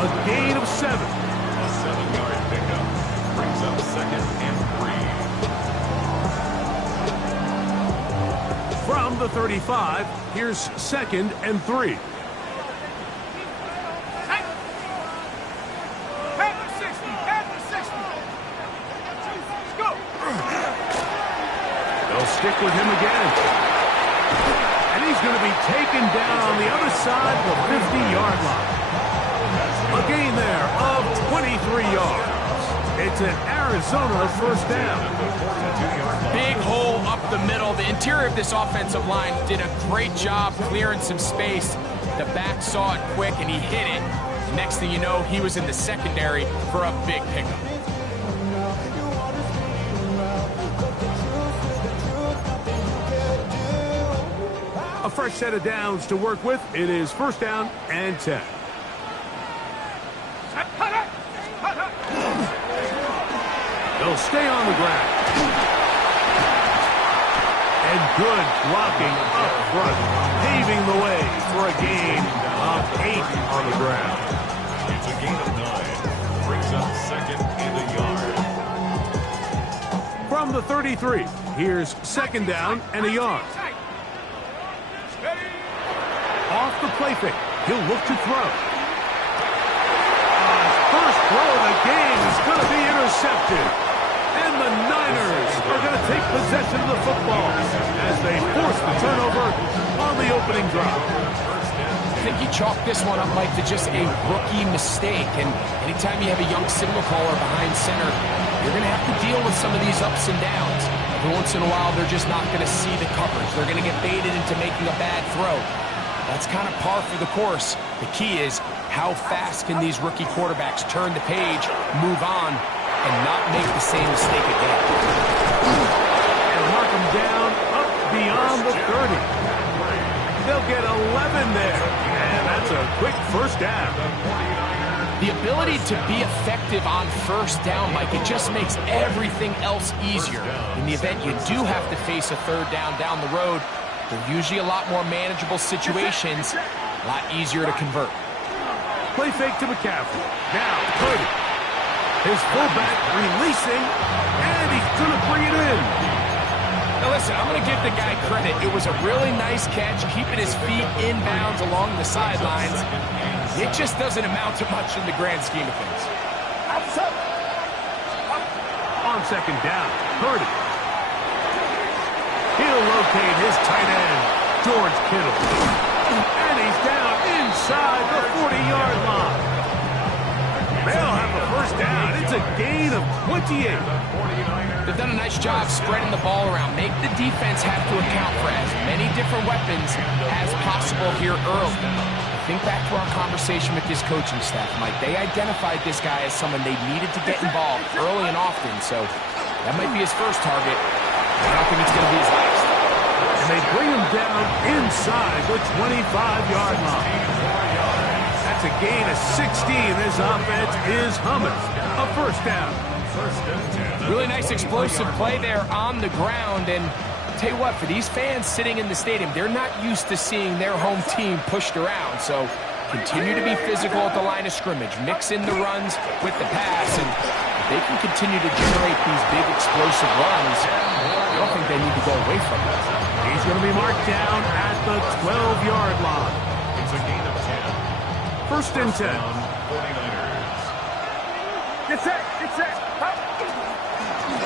A gain of 7. A 7-yard pickup brings up 2nd and 3. From the 35, here's 2nd and 3. They'll stick with him again. And he's going to be taken down on the other side of the 50-yard line. A gain there of 23 yards. It's an Arizona first down. Big hole up the middle. The interior of this offensive line did a great job clearing some space. The back saw it quick, and he hit it. Next thing you know, he was in the secondary for a big pickup. A fresh set of downs to work with. It is 1st down and 10. They'll stay on the ground. And good blocking up front, paving the way for a gain of 8 on the ground. It's a gain of 9. Brings up 2nd and a yard. From the 33, here's 2nd down and a yard. Off the play fake, he'll look to throw. His first throw of the game is going to be intercepted. And the Niners are going to take possession of the football as they force the turnover on the opening drive. I think he chalked this one up, Mike, to just a rookie mistake. And anytime you have a young signal caller behind center, you're going to have to deal with some of these ups and downs. Every once in a while, they're just not going to see the coverage. They're going to get baited into making a bad throw. That's kind of par for the course. The key is how fast can these rookie quarterbacks turn the page, move on, and not make the same mistake again. And mark them down up beyond the 30. They'll get 11 there, and that's a quick first down. The ability to be effective on first down, Mike, it just makes everything else easier. In the event you do have to face a 3rd down down the road, they're usually a lot more manageable situations, a lot easier to convert. Play fake to McCaffrey. Now, Purdy. His fullback releasing, and he's going to bring it in. Now listen, I'm going to give the guy credit. It was a really nice catch, keeping his feet inbounds along the sidelines. It just doesn't amount to much in the grand scheme of things. On 2nd down, Purdy. He'll locate his tight end, George Kittle. And he's down inside the 40-yard line. They'll have a first down. It's a gain of 28. They've done a nice job spreading the ball around. Make the defense have to account for as many different weapons as possible here early. Think back to our conversation with this coaching staff, Mike. They identified this guy as someone they needed to get involved early and often, so that might be his first target. I don't think it's going to be his last. And they bring him down inside the 25-yard line. That's a gain of 16. This offense is humming. A first down. Really nice explosive play there on the ground. And I'll tell you what, for these fans sitting in the stadium, they're not used to seeing their home team pushed around. So continue to be physical at the line of scrimmage. Mix in the runs with the pass. And if they can continue to generate these big explosive runs, I don't think they need to go away from it. He's going to be marked down at the 12-yard line. It's a gain of 10. 1st and 10. 49ers. Get set.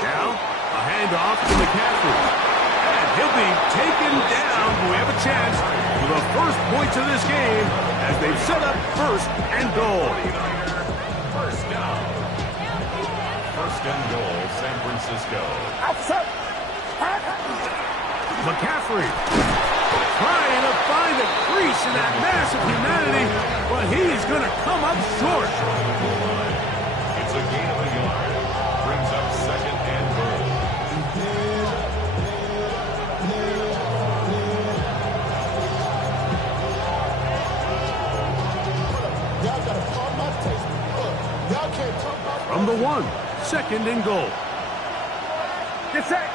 Now, a handoff to McCaffrey. And he'll be taken down. We have a chance for the first points of this game as they've set up 1st and goal. First down. 1st and goal, San Francisco. McCaffrey trying to find a crease in that mass of humanity, but he's going to come up short. It's a gain of a yard. Brings up 2nd and goal. From the 1, 2nd and goal. Get set.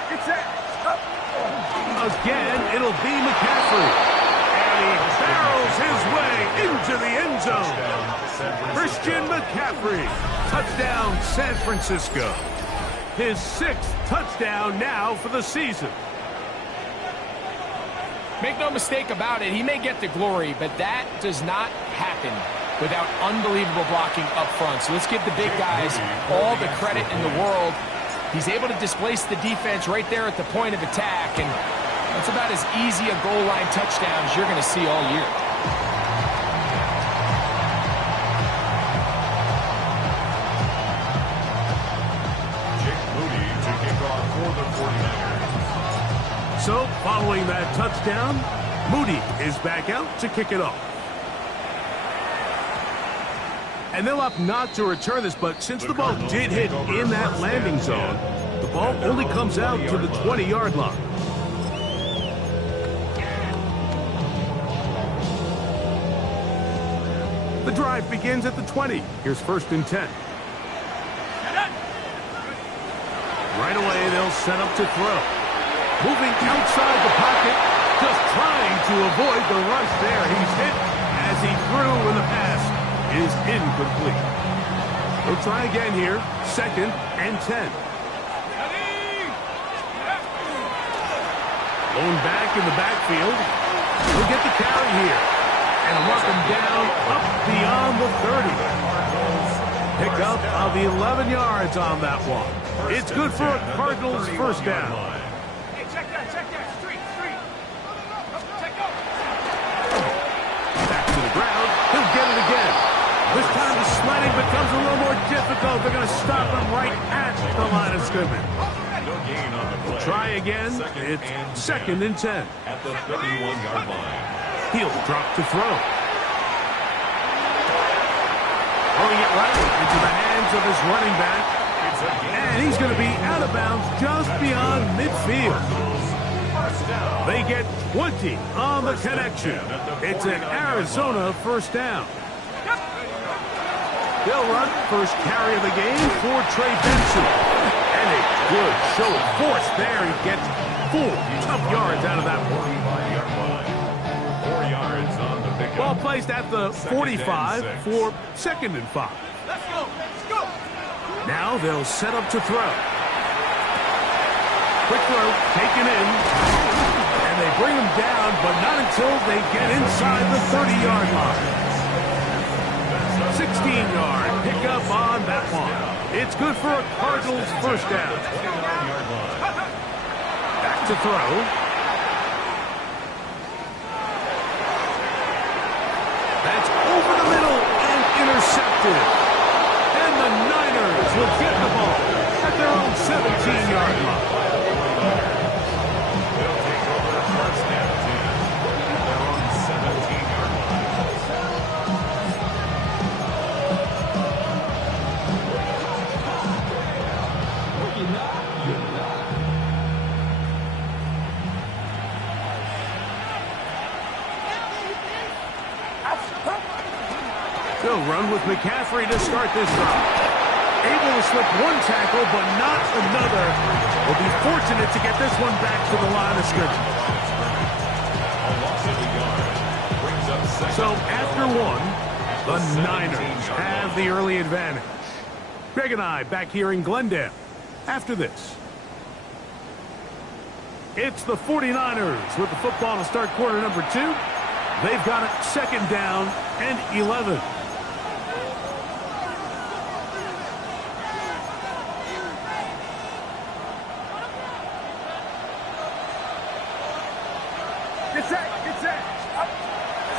Again, it'll be McCaffrey. And he barrels his way into the end zone. Christian McCaffrey. Touchdown, San Francisco. His 6th touchdown now for the season. Make no mistake about it, he may get the glory, but that does not happen without unbelievable blocking up front. So let's give the big guys all the credit in the world. He's able to displace the defense right there at the point of attack, and that's about as easy a goal line touchdown as you're going to see all year. So, following that touchdown, Moody is back out to kick it off. And they'll opt not to return this, but since the ball did hit in that landing zone, the ball only comes out to the 20-yard line. The drive begins at the 20. Here's 1st and 10. Right away, they'll set up to throw. Moving outside the pocket, just trying to avoid the rush there. He's hit as he threw, and the pass is incomplete. They'll try again here, 2nd and 10. Blown back in the backfield. He'll get the carry here. And mark him down up beyond the 30. Pick up of 11 yards on that one. It's good for a Cardinals 1st down. He'll get it again. This time the sledding becomes a little more difficult. They're going to stop him right at the line of scrimmage. We'll try again. It's 2nd and 10. At the 31-yard line. He'll drop to throw. Throwing it right into the hands of his running back. And he's going to be out of bounds just beyond midfield. They get 20 on the connection. It's an Arizona 1st down. They'll run first carry of the game for Trey Benson. And a good show of force there. He gets 4 tough yards out of that one. 4 yards on the pickup. Ball placed at the 45 for 2nd and 5. Let's go. Let's go. Now they'll set up to throw. Quick throw taken in. And they bring him down, but not until they get inside the 30-yard line. 16-yard pickup on that one. It's good for a Cardinals 1st down. Back to throw. That's over the middle and intercepted. And the Niners will get the ball at their own 17-yard line. They'll take over the 1st and 10 at their own 17-yard line. They'll run with McCaffrey to start this drive. Able to slip one tackle, but not another. Will be fortunate to get this one back to the line of scrimmage. A loss of a yard brings up 2nd. So after one, the Niners have the early advantage. Greg and I back here in Glendale after this. It's the 49ers with the football to start quarter number 2. They've got it 2nd down and 11.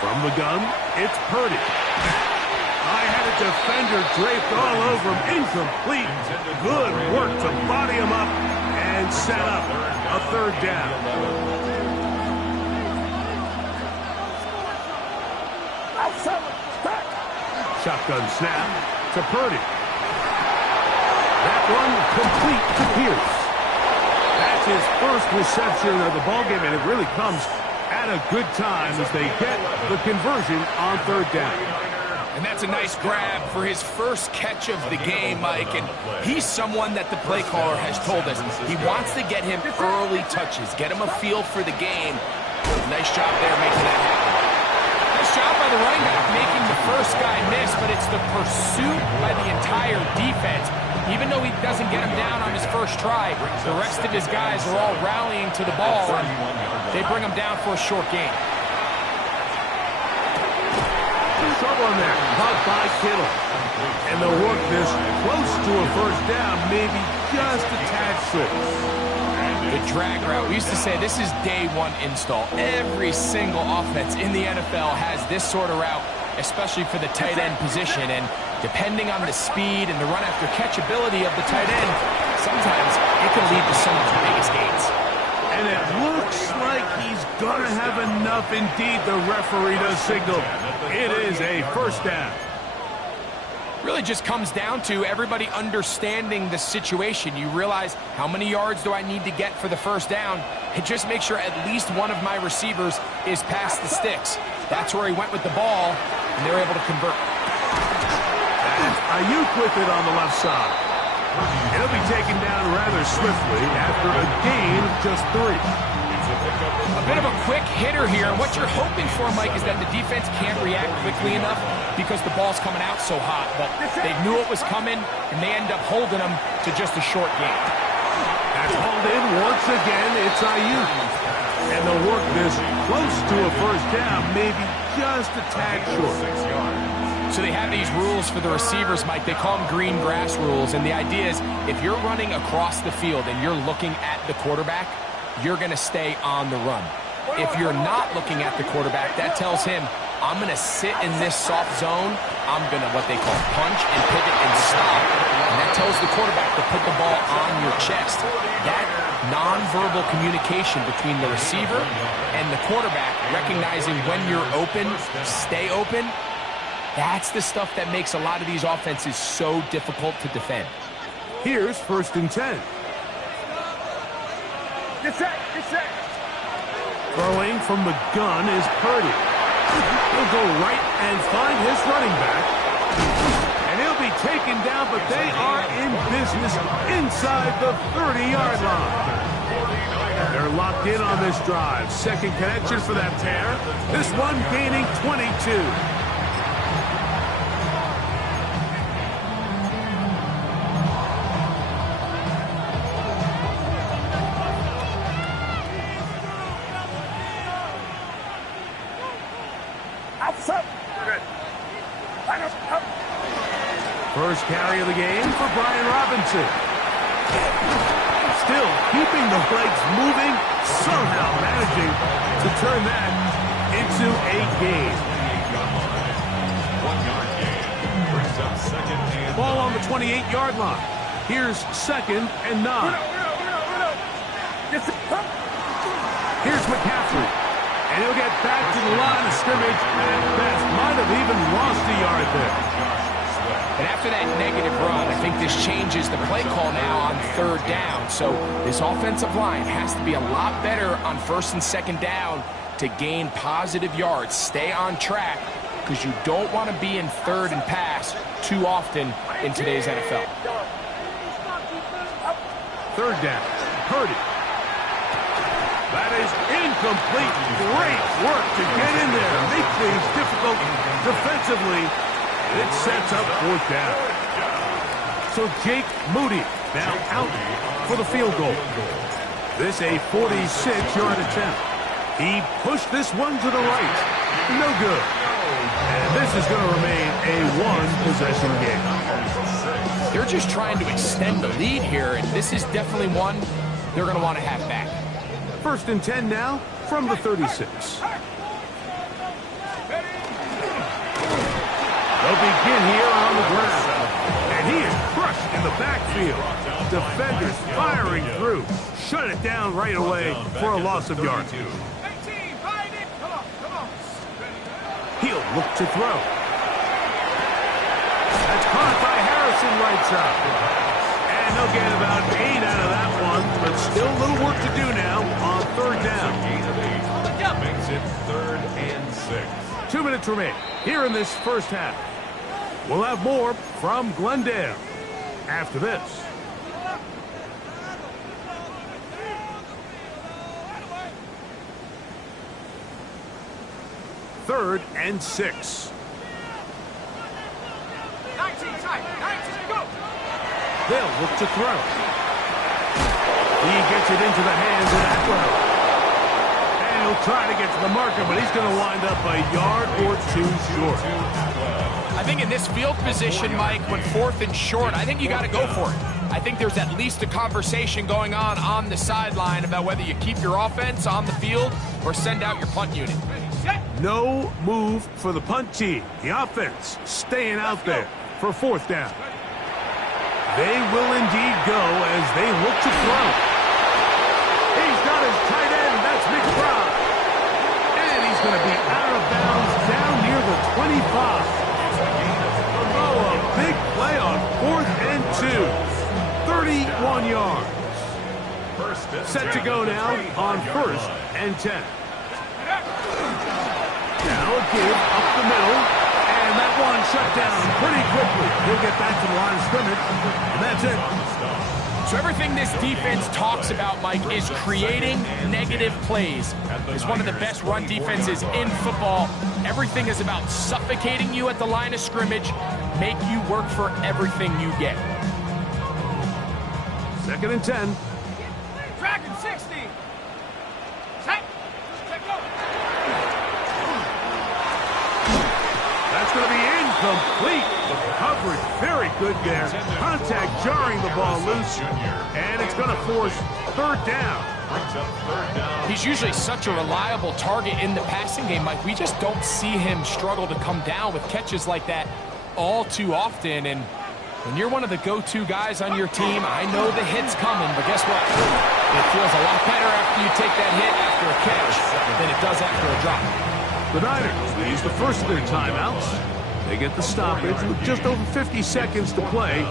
From the gun, it's Purdy. I had a defender draped all over him. Incomplete. Good work to body him up and set up a 3rd down. Shotgun snap to Purdy. That one complete to Pierce. That's his 1st reception of the ballgame, and it really comes at a good time as they get the conversion on 3rd down. And that's a nice grab for his 1st catch of the game, Mike. And he's someone that the play caller has told us he wants to get him early touches, get him a feel for the game. Nice job there making that happen. This Nice job by the running back making the first guy miss, but it's the pursuit by the entire defense. Even though he doesn't get him down on his first try, the rest of his guys are all rallying to the ball, and they bring him down for a short gain. Trouble in there, caught by Kittle. And they'll work this close to a first down, maybe just a tad short. The drag route. We used to say this is day one install. Every single offense in the NFL has this sort of route, especially for the tight end position. And depending on the speed and the run after catch ability of the tight end, sometimes it can lead to some of the biggest gains. And it looks like he's going to have enough. Indeed, the referee does signal. It is a first down. Really just comes down to everybody understanding the situation. You realize, how many yards do I need to get for the first down? And just make sure at least one of my receivers is past the sticks. That's where he went with the ball, and they're able to convert. That's Ayuk with it on the left side. He'll be taken down rather swiftly after a gain of just 3. A bit of a quick hitter here, and what you're hoping for, Mike, is that the defense can't react quickly enough because the ball's coming out so hot, but they knew it was coming, and they end up holding them to just a short gain. That's hauled in once again. It's Ayuk. And they'll work this close to a first down, maybe just a tad short. So they have these rules for the receivers, Mike. They call them green grass rules, and the idea is if you're running across the field and you're looking at the quarterback, you're going to stay on the run. If you're not looking at the quarterback, that tells him, I'm going to sit in this soft zone. I'm going to, what they call, punch and pivot and stop. And that tells the quarterback to put the ball on your chest. That nonverbal communication between the receiver and the quarterback, recognizing when you're open, stay open, that's the stuff that makes a lot of these offenses so difficult to defend. Here's 1st and 10. Get set. Throwing from the gun is Purdy. He'll go right and find his running back. And he'll be taken down, but they are in business inside the 30-yard line. They're locked in on this drive. Second connection for that pair. This one gaining 22. First carry of the game for Brian Robinson. Still keeping the legs moving, somehow managing to turn that into a gain. 1-yard gain. Brings up second and Ball on the 28-yard line. Here's 2nd and 9. Here's McCaffrey. And he'll get back to the line of scrimmage and best might have even lost a yard there. And after that negative run, I think this changes the play call now on 3rd down. So this offensive line has to be a lot better on 1st and 2nd down to gain positive yards. Stay on track because you don't want to be in 3rd and pass too often in today's NFL. 3rd down. Purdy. That is incomplete. Great work to get in there. Make things difficult defensively. It sets up 4th down. So Jake Moody now out for the field goal. This a 46-yard attempt. He pushed this one to the right. No good. And this is going to remain a 1-possession game. They're just trying to extend the lead here, and this is definitely one they're going to want to have back. 1st and 10 now from the 36. They'll begin here on the ground. And he is crushed in the backfield. Defenders firing through. Shut it down right away for a loss of yards. He'll look to throw. That's caught by Harrison right side. And they'll get about 8 out of that one, but still a little work to do now on 3rd down. gain of 8. Makes it 3rd and 6. 2 minutes remain here in this first half. We'll have more from Glendale after this. 3rd and 6. 19, tight. 19, go. They'll look to throw. He gets it into the hands of Atwell. And he'll try to get to the marker, but he's going to wind up a yard or 2 short. I think in this field position, Mike, when 4th and short, I think you got to go for it. I think there's at least a conversation going on the sideline about whether you keep your offense on the field or send out your punt unit. No move for the punt team. The offense staying out there for 4th down. They will indeed go as they look to throw. He's got his tight end. That's McBride. And he's going to be out of bounds down near the 25. Oh, a big play on 4th and 2. 31 yards. Set to go now on 1st and 10. Now a give up the middle. And that one shut down pretty quickly. He'll get back to the line of scrimmage. And that's it. So everything this defense talks about, Mike, is creating negative plays. It's one of the best run defenses in football. Everything is about suffocating you at the line of scrimmage, make you work for everything you get. 2nd and 10. Dragon 60. Tight. Check go. That's going to be incomplete. The coverage very good there. Contact jarring the ball loose. And it's going to force 3rd down. He's usually such a reliable target in the passing game, Mike. We just don't see him struggle to come down with catches like that all too often. And when you're one of the go-to guys on your team, I know the hit's coming, but guess what? It feels a lot better after you take that hit after a catch than it does after a drop. The Niners use the first of their timeouts. They get the stoppage with just over 50 seconds to play.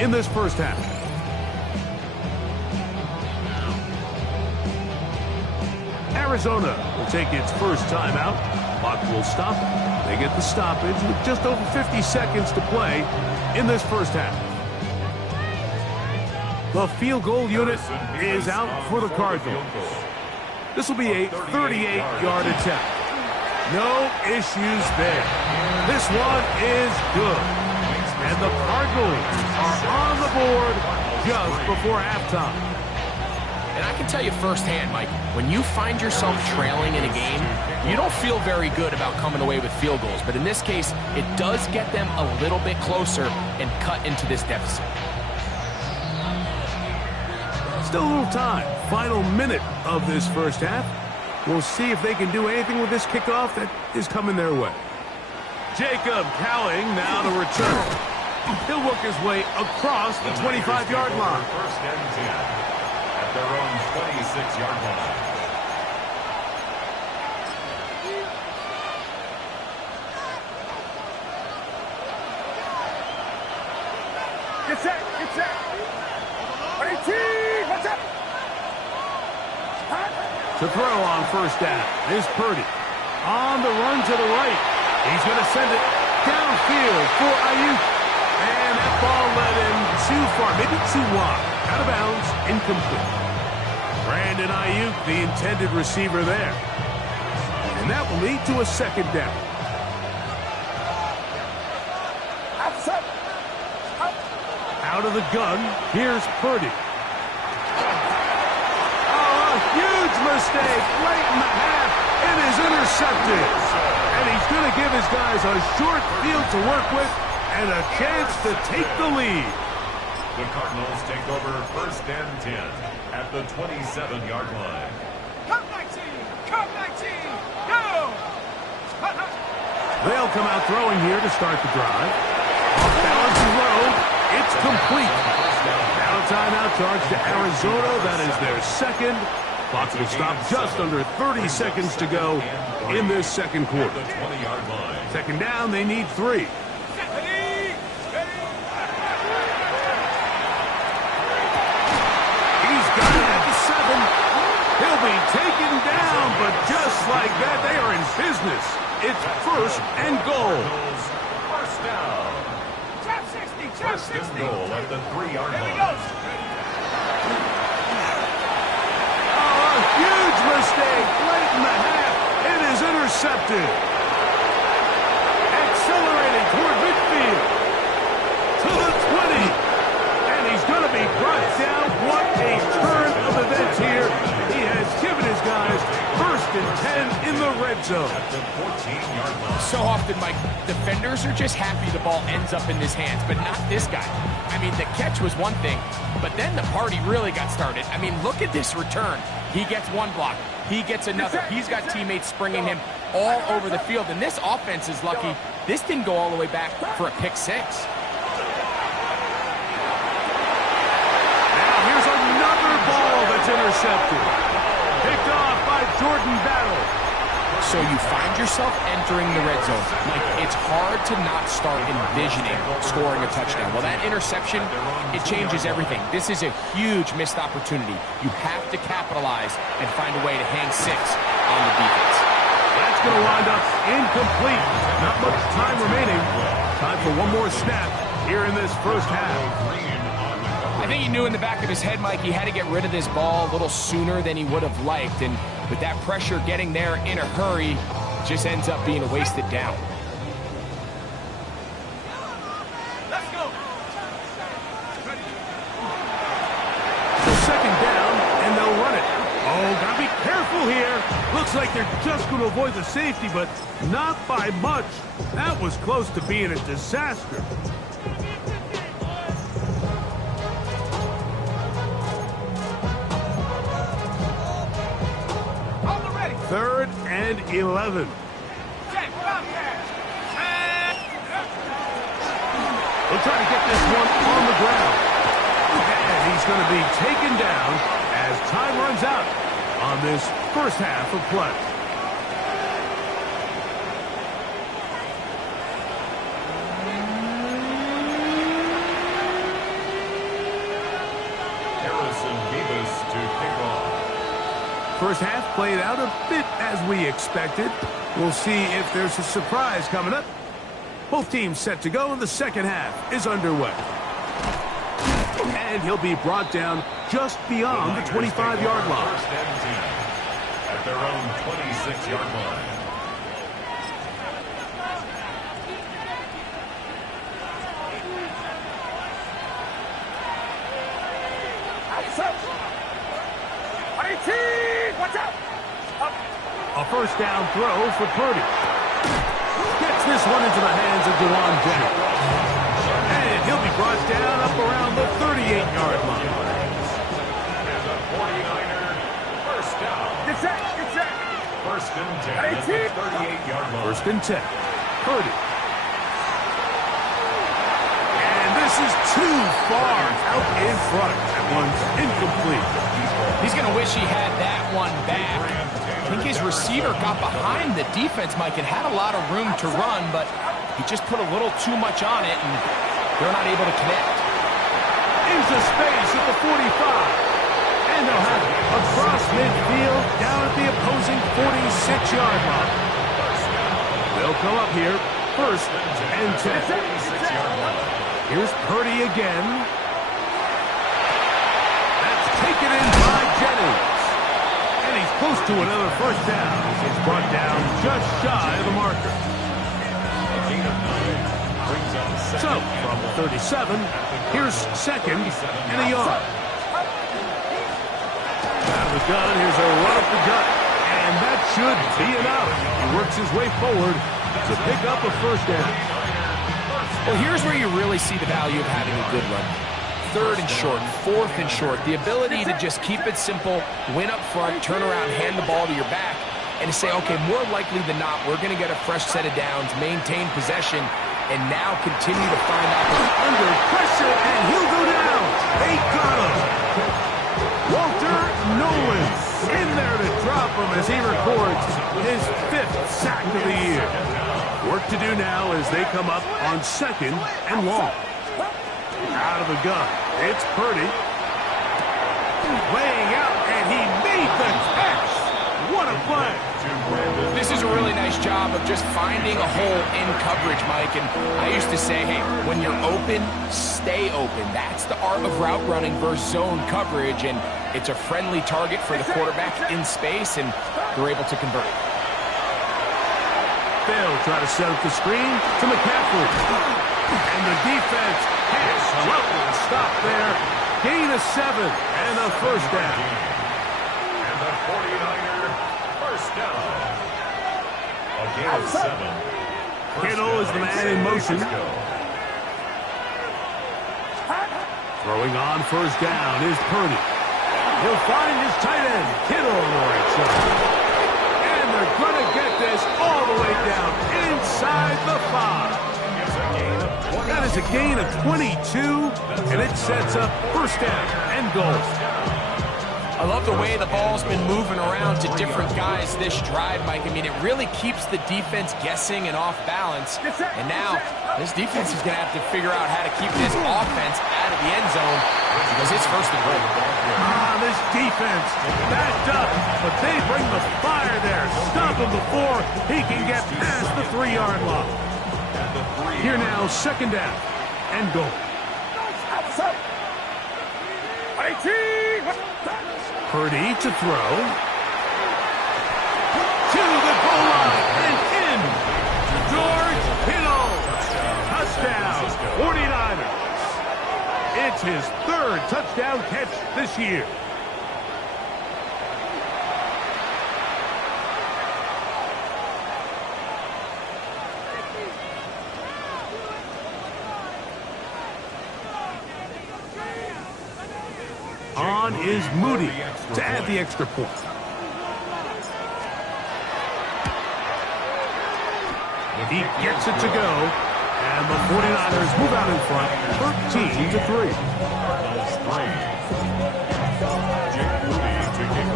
In this first half. Arizona will take its first timeout. Clock will stop They get the stoppage with just over 50 seconds to play in this first half. The field goal unit is out for the Cardinals. This will be a 38-yard attempt. No issues there. This one is good. And the Cardinals are on the board just before halftime. And I can tell you firsthand, Mike, when you find yourself trailing in a game, you don't feel very good about coming away with field goals. But in this case, it does get them a little bit closer and cut into this deficit. Still a little time. Final minute of this first half. We'll see if they can do anything with this kickoff that is coming their way. Jacob Cowing now to return. He'll work his way across the 25-yard line. First and 10 at their own 26-yard line. Get set, get set. 18, what's up? To throw on first down is Purdy. On the run to the right. He's going to send it downfield for Ayuk. And that ball led him too far, maybe too wide. Out of bounds, incomplete. Brandon Ayuk, the intended receiver there. And that will lead to a second down. Out of the gun, here's Purdy. Oh, a huge mistake right in the half. It is intercepted. And he's going to give his guys a short field to work with and a chance to take the lead. The Cardinals take over first and 10 at the 27-yard line. Come 19, come 19, go! They'll come out throwing here to start the drive. Off balance and low. It's complete. Now a timeout charge to Arizona. That is their second. Clock will stop just under 30 seconds to go in this second quarter. The 20-yard line. Second down, they need 3. He's got it at the 7. He'll be taken down, but just like that, they are in business. It's first and goal. First down. First and goal at the 3-yard line. Oh, a huge mistake late in the half. It is intercepted. Accelerating toward midfield. To the 20. And he's going to be brought down. What a turn of events here. He has given his guys first and 10 in the red zone. At the 14-yard line. So often, Mike, defenders are just happy the ball ends up in his hands, but not this guy. I mean, the catch was one thing, but then the party really got started. I mean, look at this return. He gets one block. He gets another. He's got teammates springing him all over the field, and this offense is lucky. This didn't go all the way back for a pick 6. Now here's another ball that's intercepted. Picked off by Jordan Battle. So you find yourself entering the red zone. Mike, it's hard to not start envisioning scoring a touchdown. Well, that interception, it changes everything. This is a huge missed opportunity. You have to capitalize and find a way to hang 6 on the defense. That's going to wind up incomplete. Not much time remaining. Time for one more snap here in this first half. I think he knew in the back of his head, Mike, he had to get rid of this ball a little sooner than he would have liked. And with that pressure getting there in a hurry, just ends up being a wasted down. Let's go! Second down, and they'll run it. Oh, gotta be careful here. Looks like they're just going to avoid the safety, but not by much. That was close to being a disaster. Third and 11. We'll try to get this one on the ground. And he's going to be taken down as time runs out on this first half of play. To kick off. First half played out a bit as we expected. We'll see if there's a surprise coming up. Both teams set to go, and the second half is underway. And he'll be brought down just beyond the 25-yard line. First and 10 at their own 26-yard line. Watch out! A first down throw for Purdy. Gets this one into the hands of Dewan Jennings. And he'll be brought down up around the 38-yard line. And the 49er, first down. Get set! Get set! First and 10 at the 38-yard line. First and 10. Purdy. And this is too far out in front. That one's incomplete. He's going to wish he had that one back. I think his receiver got behind the defense, Mike, and had a lot of room to run, but he just put a little too much on it, and they're not able to connect. Into space at the 45. And they'll have it across midfield down at the opposing 46-yard line. They'll come up here first and 10. Here's Purdy again. That's taken in by Jennings. And he's close to another first down as he's brought down just shy of the marker. So, from the 37, here's second and a yard. Out of the gun, here's a run up the gut. And that should be enough. He works his way forward to pick up a first down. Well, here's where you really see the value of having a good run. Third and short, fourth and short. The ability to just keep it simple, win up front, turn around, hand the ball to your back, and to say, okay, more likely than not, we're going to get a fresh set of downs, maintain possession, and now continue to find out. Under pressure, and he'll go down. They got him. Walter Nolan in there to drop him as he records his 5th sack of the year. Work to do now as they come up on second and long. Out of the gun, it's Purdy. Laying out, and he made the catch. What a play. This is a really nice job of just finding a hole in coverage, Mike. And I used to say, hey, when you're open, stay open. That's the art of route running versus zone coverage. And it's a friendly target for the quarterback in space, and they're able to convert. They'll try to set up the screen to McCaffrey. And the defense has trouble to stop there. Gain of 7 and a first down. And the 49er, first down. A gain of 7. Kittle is the man in motion. Throwing on first down is Purdy. He'll find his tight end, Kittle, on the right side. And they're going to get this all the way down inside the 5. That is a gain of 22, and it sets up first down and goal. I love the way the ball's been moving around to different guys this drive, Mike. I mean, it really keeps the defense guessing and off balance. And now, this defense is going to have to figure out how to keep this offense out of the end zone because it's first and goal. This defense backed up, but they bring the fire there. Stop him before he can get past the 3-yard line. Here now, second down and goal. Purdy to throw. To the goal line and in. George Kittle. Touchdown, 49ers. It's his 3rd touchdown catch this year. On is Moody to add the extra point. He gets it to go, and the 49ers move out in front, 13-3.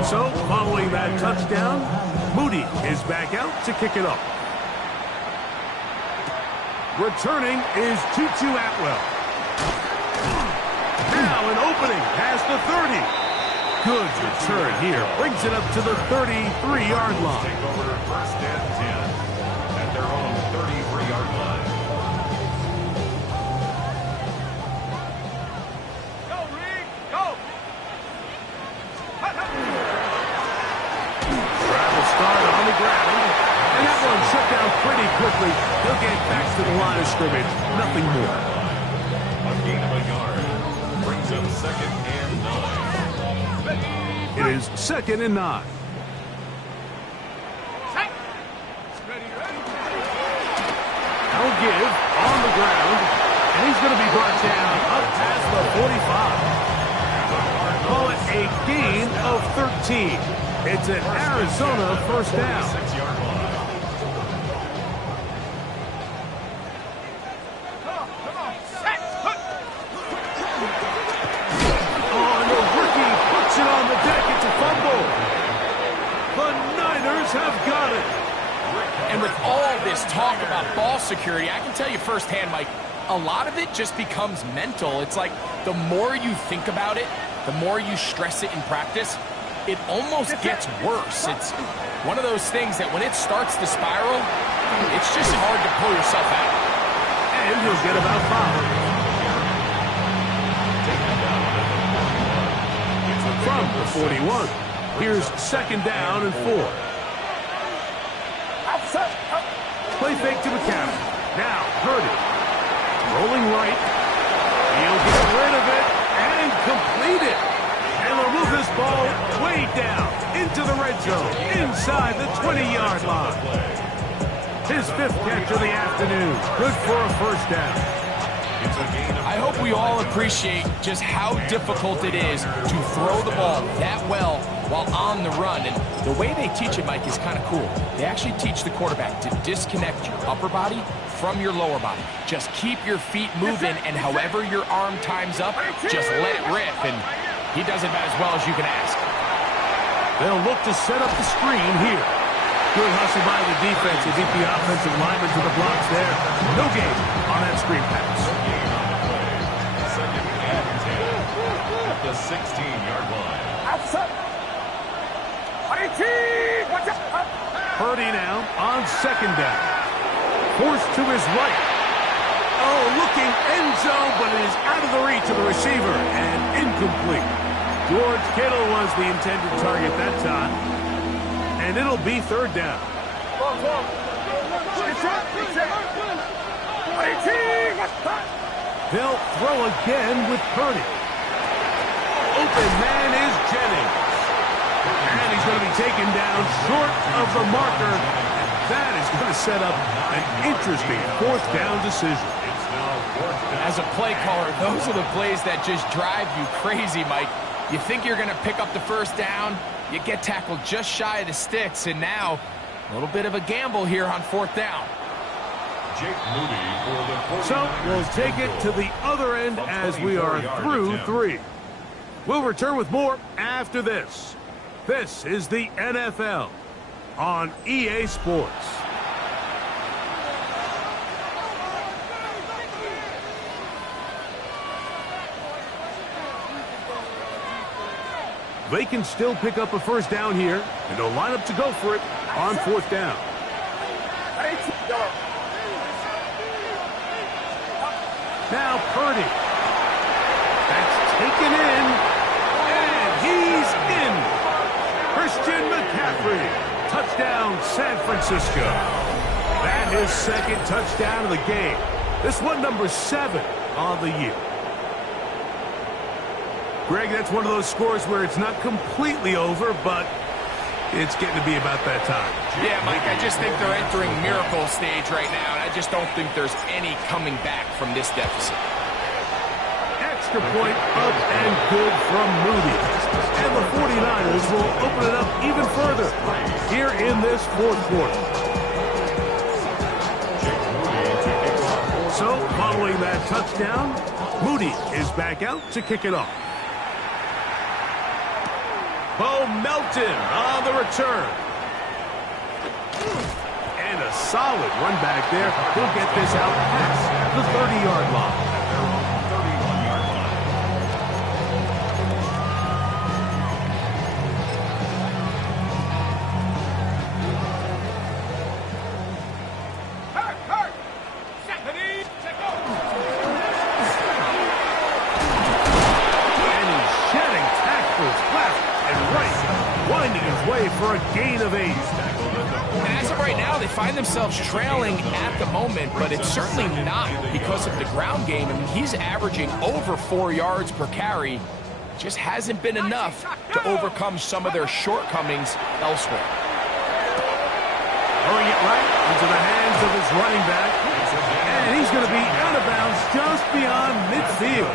So, following that touchdown, Moody is back out to kick it off. Returning is Tutu Atwell. Now an opening past the 30. Good return here. Brings it up to the 33-yard line. Take over first and 10. their own 33-yard line. Go, Reed, go! Travel start on the ground. And that one shut down pretty quickly. He'll get back to the line of scrimmage. Nothing more. A gain of a yard. Brings up 2nd and 9. It is 2nd and 9. I'll give on the ground. And he's going to be brought down up past the 45. Call it a gain of 13. It's an Arizona first down. 6-yard line. Oh, and the rookie puts it on the deck. It's a fumble. The Niners have got it. And with all this talk about ball security, I can tell you firsthand, Mike, a lot of it just becomes mental. It's like the more you think about it, the more you stress it in practice, it almost gets worse. It's one of those things that when it starts to spiral, it's just hard to pull yourself out. And he'll get about 5. From the 41. Here's 2nd down and 4. Play fake to McCaffrey. Now, Purdy. Rolling right. He'll get rid of it and complete it. And they'll move this ball way down into the red zone, inside the 20-yard line. His 5th catch of the afternoon. Good for a first down. I hope we all appreciate just how difficult it is to throw the ball that well while on the run. And the way they teach it, Mike, is kind of cool. They actually teach the quarterback to disconnect your upper body from your lower body. Just keep your feet moving, and however your arm times up, just let it rip. And he does it about as well as you can ask. They'll look to set up the screen here. Good hustle by the defense to beat the offensive lineman to the blocks there. No gain on that screen pass. 2nd and 10. At the 16-yard line. Purdy now on 2nd down. Forced to his right. Oh, looking end zone, but it is out of the reach of the receiver and incomplete. George Kittle was the intended target that time. And it'll be 3rd down. They'll throw again with Purdy. Open man is Jennings. And he's going to be taken down short of the marker. And that is going to set up an interesting 4th down decision. As a play caller, those are the plays that just drive you crazy, Mike. You think you're going to pick up the first down, you get tackled just shy of the sticks, and now a little bit of a gamble here on 4th down. Jake Moody for the So we'll take it to the other end as we are through 3. We'll return with more after this. This is the NFL on EA Sports. They can still pick up a first down here, and they'll line up to go for it on 4th down. Now Purdy. That's taken in, and he's in. Christian McCaffrey. Touchdown, San Francisco. That is 2nd touchdown of the game. This one number 7 on the year. Greg, that's one of those scores where it's not completely over, but it's getting to be about that time. Yeah, Mike, I just think they're entering miracle stage right now, and I just don't think there's any coming back from this deficit. Extra point up and good from Moody. And the 49ers will open it up even further here in this 4th quarter. So, following that touchdown, Moody is back out to kick it off. Bo Melton on the return. And a solid run back there. He'll get this out past the 30-yard line. finding his way for a gain of 8. And as of right now, they find themselves trailing at the moment, but it's certainly not because of the ground game. I mean, he's averaging over 4 yards per carry. Just hasn't been enough to overcome some of their shortcomings elsewhere. Throwing it right into the hands of his running back. And he's going to be out of bounds just beyond midfield.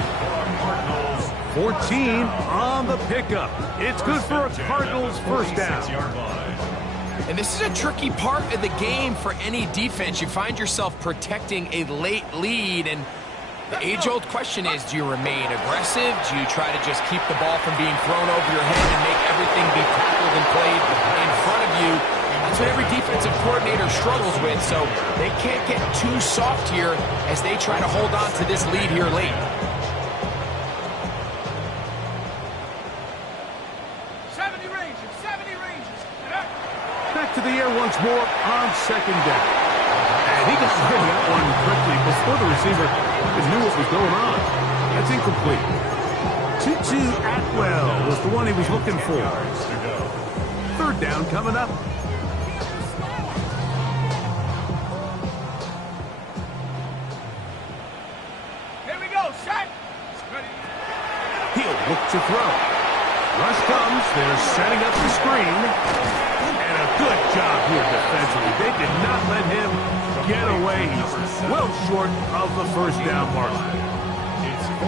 14 on the pickup. It's good for a Cardinals first down. And this is a tricky part of the game for any defense. You find yourself protecting a late lead, and the age-old question is, do you remain aggressive? Do you try to just keep the ball from being thrown over your head and make everything be tackled and played in front of you? That's what every defensive coordinator struggles with, so they can't get too soft here as they try to hold on to this lead here late. 70 Rangers, 70 Rangers. Back to the air once more on second down. And he got rid of that one quickly before the receiver even knew what was going on. That's incomplete. Tutu Atwell was the one he was looking for. Third down coming up. Here we go, set. He'll look to throw. Rush comes. They're setting up the screen. And a good job here defensively. They did not let him get away. He's well short of the first down mark.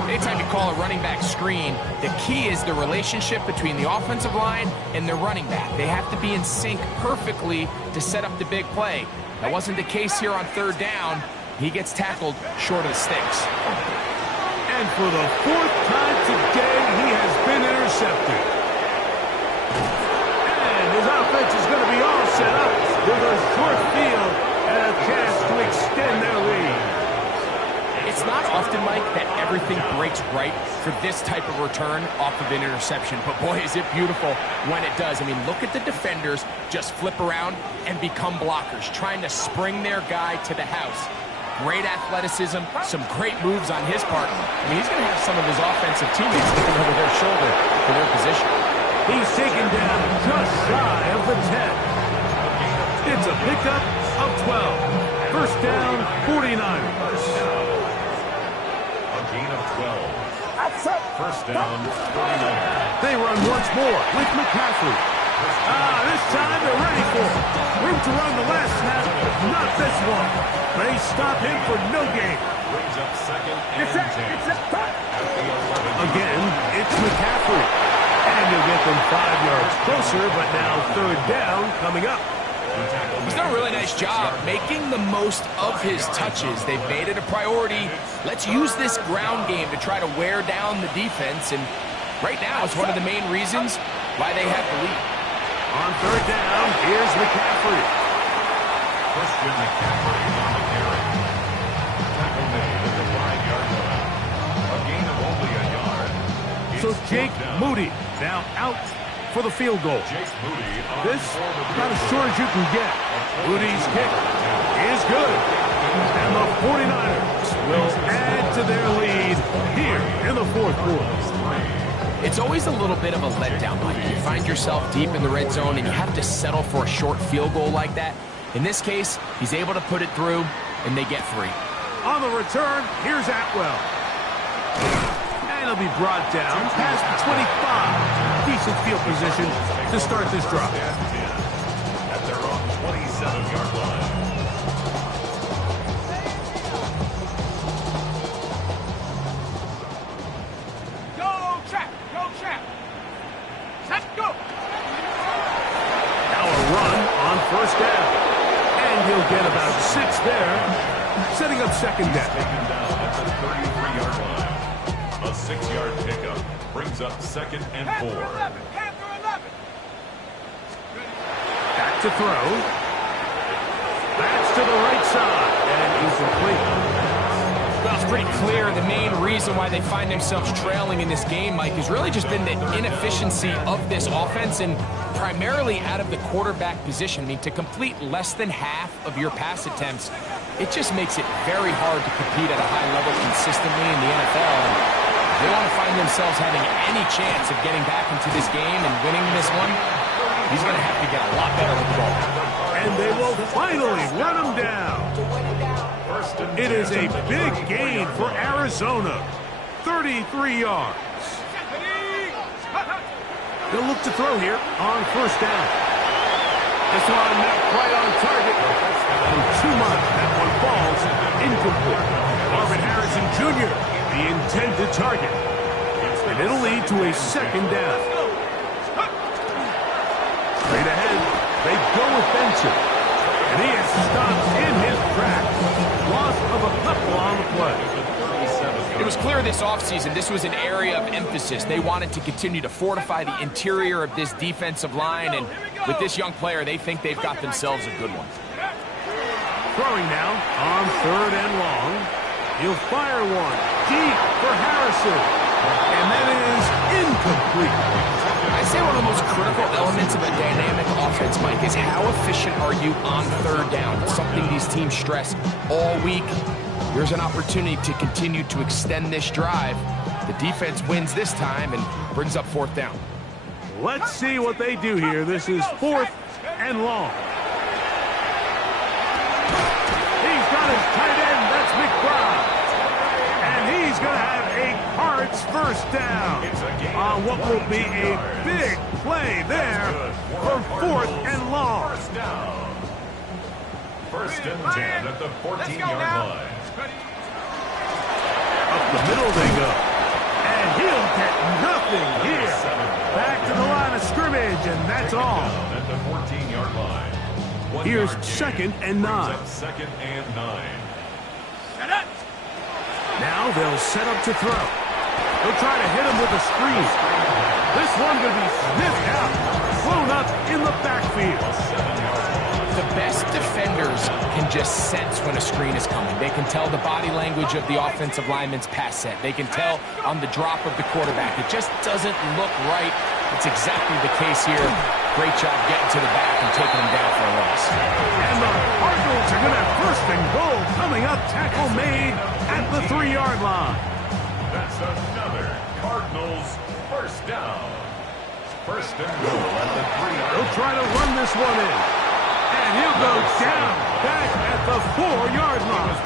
Anytime you call a running back screen, the key is the relationship between the offensive line and the running back. They have to be in sync perfectly to set up the big play. That wasn't the case here on third down. He gets tackled short of the sticks. And for the fourth time today, he has been intercepted. And his offense is going to be all set up with a short field and a chance to extend their lead. It's not often, Mike, that everything breaks right for this type of return off of an interception. But boy, is it beautiful when it does. I mean, look at the defenders just flip around and become blockers, trying to spring their guy to the house. Great athleticism, some great moves on his part. I mean, he's going to have some of his offensive teammates looking over their shoulder for their position. He's taken down just shy of the 10. It's a pickup of 12. First down, 49ers. A gain of 12. First down, 49ers. They run once more with McCaffrey. This time they're ready for it. Room to run the last snap, not this one. They stop him for no gain. Brings up second and 10. Again, it's McCaffrey. And he'll get them 5 yards closer, but now third down coming up. He's done a really nice job making the most of his touches. They've made it a priority. Let's use this ground game to try to wear down the defense. And right now, it's one of the main reasons why they have the lead. On third down, here's McCaffrey. Christian McCaffrey on the carry. Tackle made at the 5-yard line. A gain of only a yard. So Jake Moody now out for the field goal. Jake Moody on This, about as short as you can get. Moody's kick is good. And the 49ers will add to their lead here in the fourth quarter. It's always a little bit of a letdown, Mike. You find yourself deep in the red zone and you have to settle for a short field goal like that. In this case, he's able to put it through, and they get 3. On the return, here's Atwell. And he'll be brought down past the 25. Decent field position to start this drive. At their own 27-yard line. Go, trap, go, trap. Set, go. Now a run on first down. And he'll get about 6 there, setting up second down. Taken down at the 33-yard line. A 6-yard pickup brings up second and 4. Panther 11. Back to throw. That's to the right side. And incomplete. Well, it's pretty clear the main reason why they find themselves trailing in this game, Mike, has really just been the inefficiency of this offense and primarily out of the quarterback position. I mean, to complete less than half of your pass attempts, it just makes it very hard to compete at a high level consistently in the NFL. And they want to find themselves having any chance of getting back into this game and winning this one. He's going to have to get a lot better with the ball. And they will finally run him down. It is a big gain for Arizona. 33 yards. They'll look to throw here on first down. This one not quite on target. And too much. That one falls incomplete. Marvin Harrison Jr., the intended target. And it'll lead to a second down. Straight ahead, they go with Benson. And he is stopped in his tracks. Loss of a couple on the play. It was clear this offseason this was an area of emphasis. They wanted to continue to fortify the interior of this defensive line, and with this young player, they think they've got themselves a good one. Throwing now on third and long. He'll fire one deep for Harrison, and that is incomplete. I say one of the most critical elements of a dynamic offense, Mike, is how efficient are you on third down? It's something these teams stress all week. Here's an opportunity to continue to extend this drive. The defense wins this time and brings up fourth down. Let's see what they do here. This is fourth and long. He's got his tight end. That's McBride. And he's going to have a Cards first down on what will be a big play there for fourth and long. First and 10 at the 14-yard line. Up the middle they go. And he'll get nothing here. Back to the line of scrimmage, and that's all. At the 14-yard line. Here's second and 9. Second and 9. Now they'll set up to throw. They'll try to hit him with a screen. This one going to be sniffed out. Thrown up in the backfield. The best defenders can just sense when a screen is coming. They can tell the body language of the offensive lineman's pass set. They can tell on the drop of the quarterback. It just doesn't look right. It's exactly the case here. Great job getting to the back and taking him down for a loss. And the Cardinals are going to have first and goal coming up. Tackle made at the 3-yard line. That's another Cardinals first down. First and goal at the 3-yard line. They'll try to run this one in. And he'll go down back at the 4-yard line.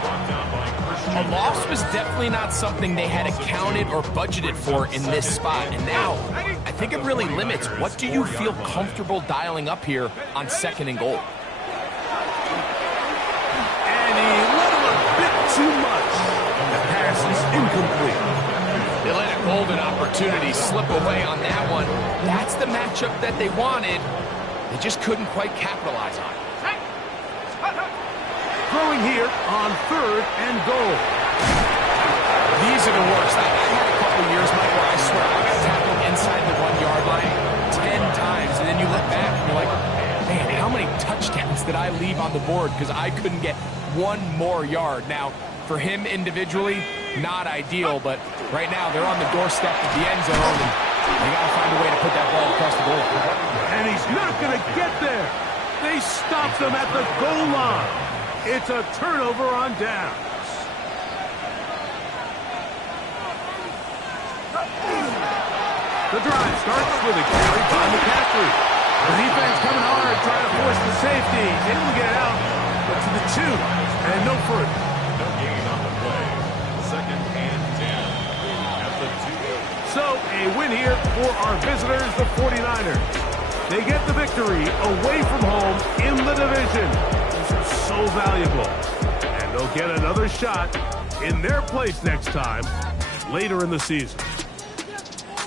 A loss was definitely not something they had accounted or budgeted for in this spot. And now, I think it really limits what do you feel comfortable dialing up here on second and goal. And he let him a bit too much. The pass is incomplete. They let a golden opportunity slip away on that one. That's the matchup that they wanted. They just couldn't quite capitalize on it. Throwing here on third and goal. These are the worst. I had a couple years, Mike, where I swear I got tackled inside the 1-yard line 10 times, and then you look back and you're like, man, how many touchdowns did I leave on the board because I couldn't get one more yard? Now, for him individually, not ideal, but right now they're on the doorstep of the end zone, and they got to find a way to put that ball across the goal. And he's not going to get there. They stopped him at the goal line. It's a turnover on downs. The drive starts with a carry by McCaffrey. The defense coming hard, trying to force the safety. Able to get out, but to the 2, and no further. No gain on the play. Second and 10 at the 2. So, a win here for our visitors, the 49ers. They get the victory away from home in the division. These are so valuable. And they'll get another shot in their place next time, later in the season.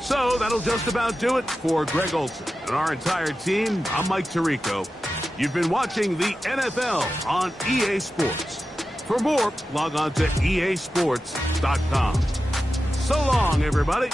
So, that'll just about do it for Greg Olson and our entire team. I'm Mike Tirico. You've been watching the NFL on EA Sports. For more, log on to easports.com. So long, everybody.